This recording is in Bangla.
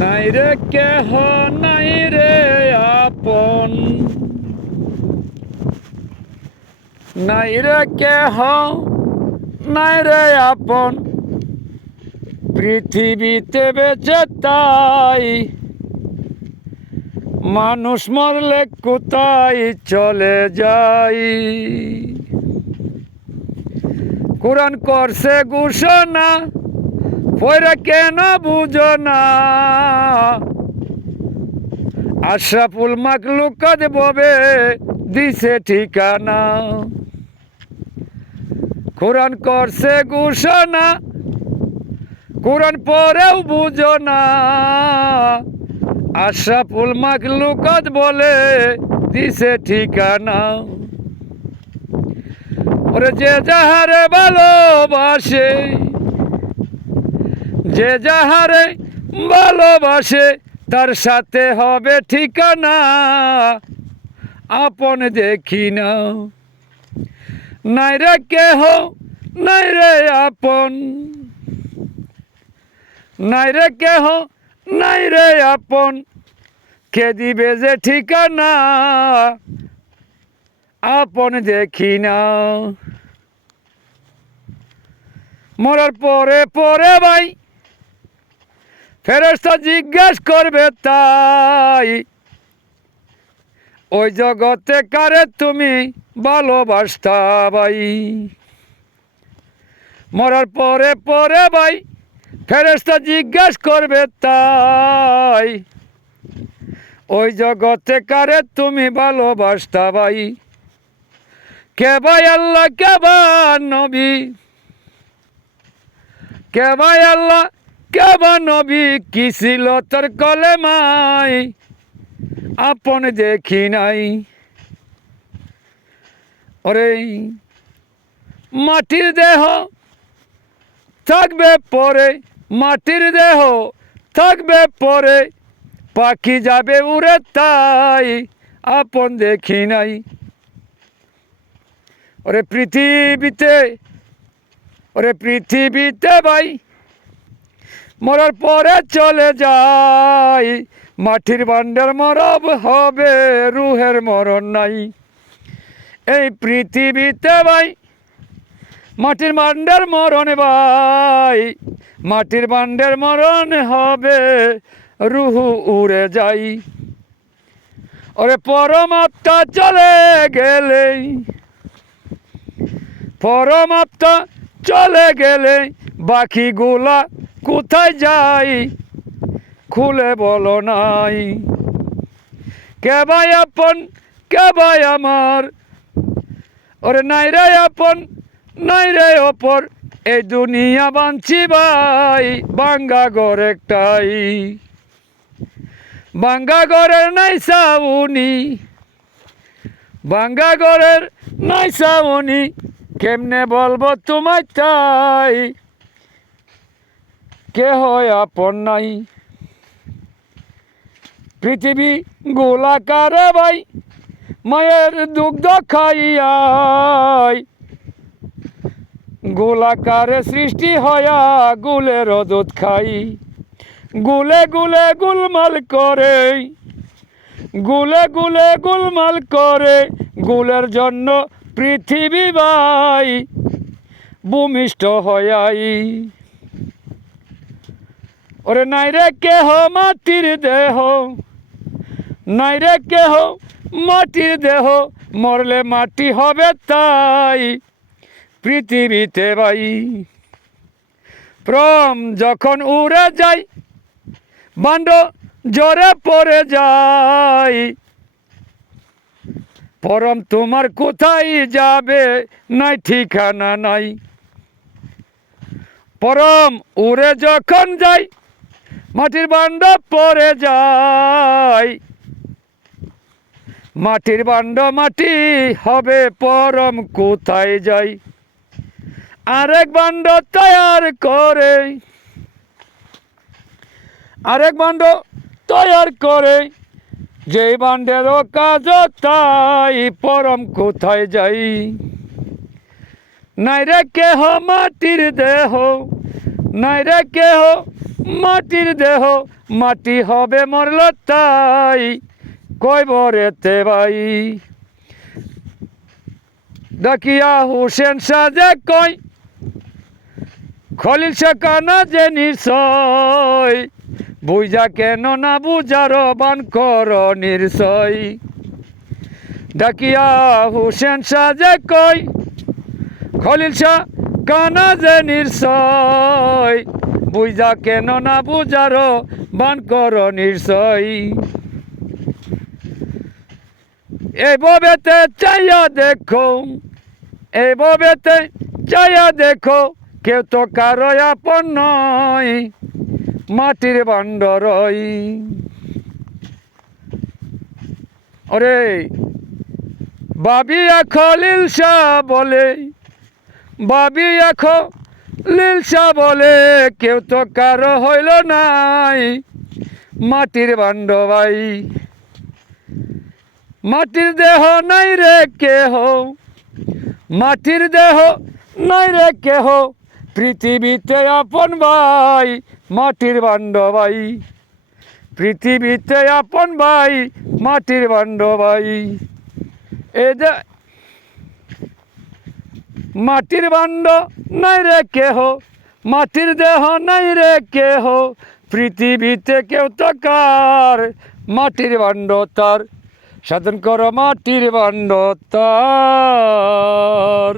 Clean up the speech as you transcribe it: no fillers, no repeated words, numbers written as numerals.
নাই রে কেহ নাই রে আপন, নাই রে কেহ নাই রে আপন, পৃথিবীতে বেঁচে তাই মানুষ মরলে কোথায় চলে যাই। কোরআন করছে ঘোষণা, পয়রা কেন বুঝো না, আশরাফুল মাখলুকাত ববে দিছে ঠিকানা। কোরআন করছে ঘোষণা, কোরআন পরেও বুঝো না, আশরাফুল মাখলুকাত বলে দিছে ঠিকানা। ওরে যে যাহারে ভালোবাসে, যে যাহারে ভালোবাসে, তার সাথে হবে ঠিকানা। আপন দেখি না, নাই রে কেহ নাই রে আপন, নাই রে কেহ নাই রে আপন, কে দিবে যে ঠিকানা। আপন দেখি না, মরার পরে পরে ভাই ফেরেশতা জিজ্ঞেস করবে তাই, ওই জগতে কারে তুমি ভালোবাসতা ভাই। মরার পরে পরে ভাই ফেরেশতা জিজ্ঞেস করবে তাই, ওই জগতে কারে তুমি ভালোবাসতা ভাই। কে ভাই আল্লাহ, কে বা নবী, কে ভাই আল্লাহ, কে বা নবী, কি ছিল তোর কলেমায়, আপন দেখি নাই। ওরে মাটির দেহ থাকবে পরে, মাটির দেহ থাকবে পরে, পাখি যাবে উড়ে তাই, আপন দেখি নাই। ওরে পৃথিবীতে, ওরে পৃথিবীতে ভাই মরার পরে চলে যাই, মাটির ভাণ্ডার মরব হবে, রুহের মরণ নাই। এই পৃথিবীতে ভাই মাটির ভাণ্ডার মরণ ভাই, মাটির ভাণ্ডার মরণ হবে, রুহু উড়ে যাই। ওরে পরমাত্মা চলে গেলে, পরমাত্মা চলে গেলে বাকিগুলা কোথায় যাই, খুলে বলো নাই। কে ভাই আপন, কে ভাই আমার, ওরে নাই রে আপন নাই রে অপর, এই দুনিয়া বাঞ্ছি ভাই বাঙ্গা ঘর একটাই। বাঙ্গা ঘরের নাই সাউনি, বাঙ্গা ঘরের নাই সাউনি, কেমনে বলবো তোমায় তাই, কে হয় আপন নাই। পৃথিবী গোলাকারে ভাই মায়ের দুগ্ধ খাইয়াই, গোলাকারে সৃষ্টি হয়া গুলের দুধ খাই। গুলে গুলে গুলমাল করে, গুলে গুলে গুলমাল করে, গুলের জন্য পৃথিবী ভাই ভূমিষ্ঠ হয়াই। ওরে নাই রে কেহ মাটির দেহ, নাই রে কেহ মাটির দেহ, মরলে মাটি হবে তাই, পৃথিবীতে ভাই প্রাণ যখন উড়ে যায়, বান্ড জ্বরে পড়ে যায়, পরম তোমার কোথায় যাবে নাই ঠিকানা নাই। পরম উড়ে যখন যায়, মাটির বান্ড পড়ে যায়, মাটির বান্ড মাটি হবে, পরম কোথায় যাই। আরেক বান্ড তৈয়ার করে, আরেক বান্ড তৈয়ার করে, যে বান্ডেরও কাজ তাই, পরম কোথায় যাই। নাই রে কেহ মাটির দেহ, নাই রে কেহ মাটির দেহ মাটি হবে মরল তাই কইব রেতে ভাই ডাকিয়া হুসেন সাজে কই খলিল শেখানা যে নিশ্চয় বুঝা কেন না বুঝার বান কর নিশ্চয় ডাকিয়া হুসেন সাজে কই খলিল শেখানা যে নিশ্চয় বুঝা কেন না বুঝার বান কর নিশ্চয় এভাবেতে চাইয়া দেখো এভাবেতে চাইয়া দেখো কেউ তো কারো আপন নয় মাটির বান্ডরই ওরে বাবিয়া খলিল শাহ বলে বাবিয়া খলিল শাহ বলে কেউ তো কারো হইল নাই মাটির বান্ড ভাই মাটির দেহ নাই রে কেহ মাটির দেহ নাই রে কেহ পৃথিবীতে আপন ভাই মাটির বান্ড ভাই পৃথিবীতে আপন ভাই মাটির বান্ড ভাই এ যে মাটির বান্ড নাই রে কেহ মাটির দেহ নাই রে কেহ পৃথিবীতে কেউ তো কার মাটির বান্ড তার সাধন কর মাটির বান্ড তার